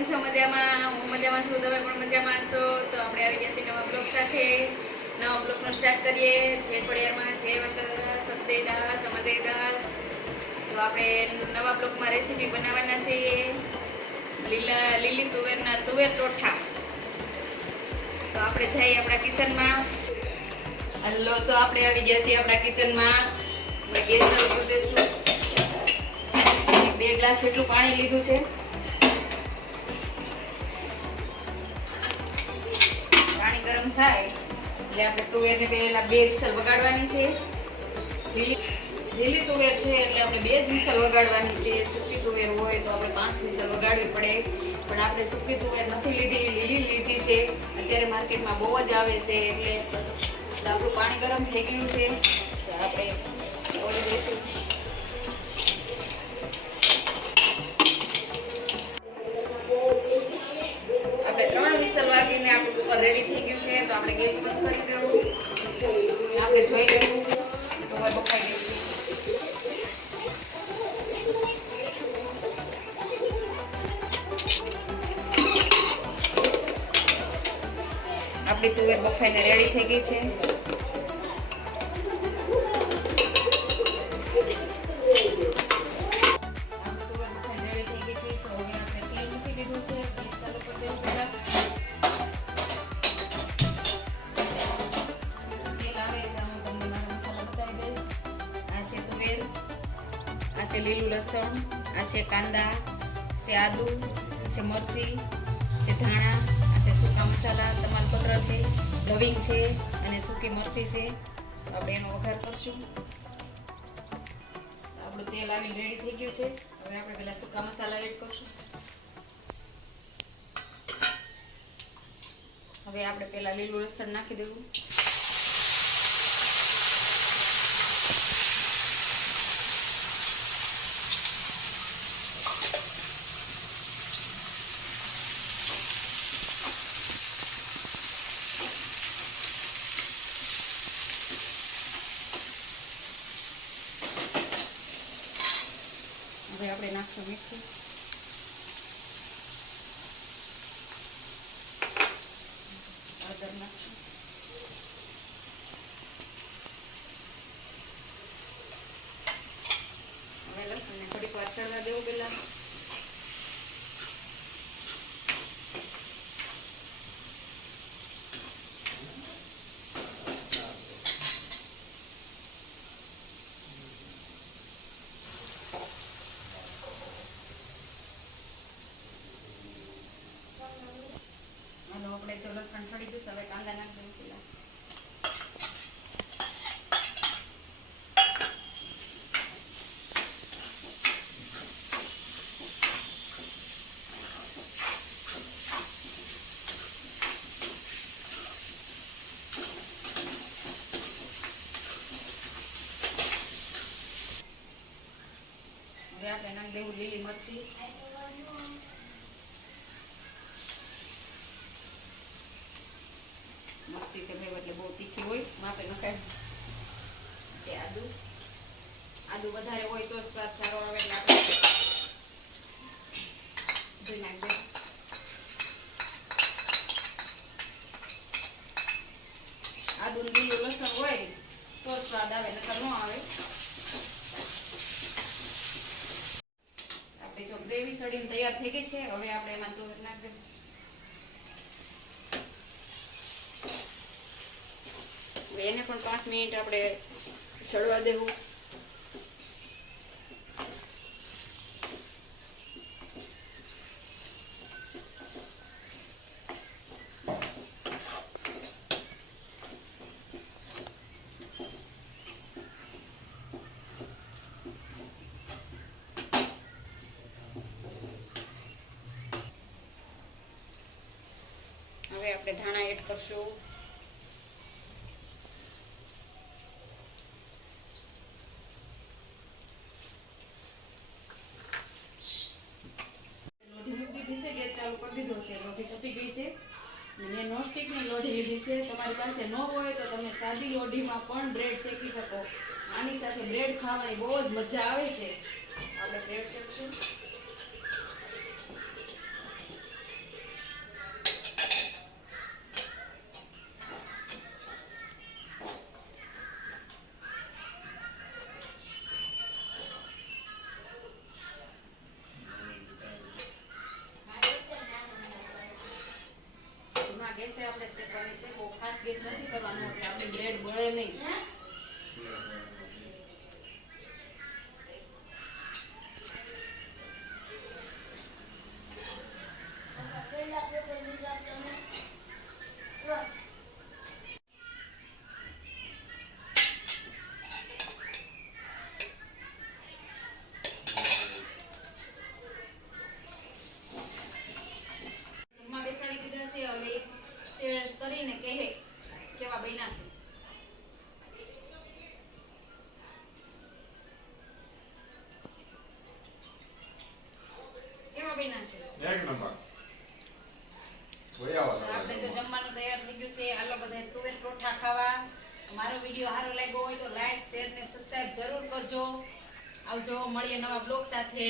કેમ છો? મજામાં? હું મજામાં છું, તમે પણ મજામાં છો? તો આપણે આવી ગયા છીએ નવા બ્લોગ સાથે. નવા બ્લોગનો સ્ટાર્ટ કરીએ. જય ખોડિયારમાં, જય વસરાદાસ, સત્યદાસ, અમદેદાસ. તો આપણે નવા બ્લોગમાં રેસીપી બનાવવાના છીએ લીલી તુવેરના તુવેર ટોઠા. તો આપણે જઈએ આપણા કિચનમાં. હલો, તો આપણે આવી ગયા છીએ આપણા કિચનમાં. આપણે ગેસ ચાલુ કરી દઈશું. 2 ગ્લાસ જેટલું પાણી લીધું છે. પાણી ગરમ થાય એટલે આપણે તુવેરને પહેલા 2 વિસલ વગાડવાની છે. લીલી તુવેર છે એટલે આપણે 2 જ વિસલ વગાડવાની છે. સૂકી તુવેર હોય તો આપણે 5 વિસલ વગાડવી પડે, પણ આપણે સૂકી તુવેર નથી લીધી, લીલી લીધી છે. અત્યારે માર્કેટમાં બહુ જ આવે છે. એટલે આપણું પાણી ગરમ થઈ ગયું છે. તો આપણે ઓળી દઈશું. આપણે 3 વિસલ વાગીને આપણું કુકર રેડી થઈ ગયું છે. તો આપણે ગેસ બંધ કરી દેવું. આપણે જોઈ લેવું તુવેર બફાઈ ગઈ છે. આપણી તુવેર બફાઈને રેડી થઈ ગઈ છે. લીલું લસણ, આ છે કાંદા, છે આદુ, છે મરચી, છે ધાણા, આ છે સૂકા મસાલા, તમાલપત્ર છે, લવિંગ છે અને સૂકી મરચી છે. તો આપણે એનો વઘાર કરશું. આપણું તેલ આવીને રેડી થઈ ગયું છે. હવે આપણે પેલા સૂકા મસાલા એડ કરશું. હવે આપણે પેલા લીલું લસણ નાખી દેવું. હવે આપણે નાખશું મીઠું. હળદર નાખશું. હવે લસણને થોડીક વાર ચડવા દેવું પેલા. આપણે જો લસણ છડી ગયું, હવે કાંદા નાખી દઉં પેલા. હવે આપણે નાખી દેવું લીલી મરચી. મરચી છે ભાઈ એટલે બહુ તીખી હોય, માપે નખાય. છે આદુ, આદુ વધારે હોય તો સ્વાદ સારો આવે એટલે આપણે ધોઈ નાખી દે. આદુ લીલું લસણ હોય તો સ્વાદ આવે, નકર ન આવે. આપણે જો ગ્રેવી સડીને તૈયાર થઈ ગઈ છે. હવે આપણે એમાં તુવેર નાખી દઈએ. એને પણ 5 મિનિટ આપણે સળવા દેવું. હવે આપણે ધાણા એડ કરશું. ચાલુ કરી દીધો છે. લોઢી તપી ગઈ છે. મેં નોનસ્ટિકની લોઢી લીધી છે. તમારી પાસે ન હોય તો તમે સાદી લોઢીમાં પણ બ્રેડ શેકી શકો. આની સાથે બ્રેડ ખાવાની બહુ જ મજા આવે છે. આપણે બ્રેડ શેકશું. આપણે શેકવાની છે, બહુ ખાસ ગેસ નથી કરવાનો એટલે આપણી બ્રેડ બળે નહીં. જમવા બેસાડી દીધા છે. હવે ટેસ્ટ કરીને કહે કેવા બન્યા છે. કેવા બન્યા છે? એક નંબર. જોઈ આવો તો આપણે તો જમવાનું તૈયાર થઈ ગયું છે. હાલો બધા તુવેર પરોઠા ખાવા. મારો વિડીયો સારો લાગ્યો હોય તો લાઈક શેર ને સબસ્ક્રાઇબ જરૂર કરજો. આવજો, મળીએ નવા બ્લોગ સાથે.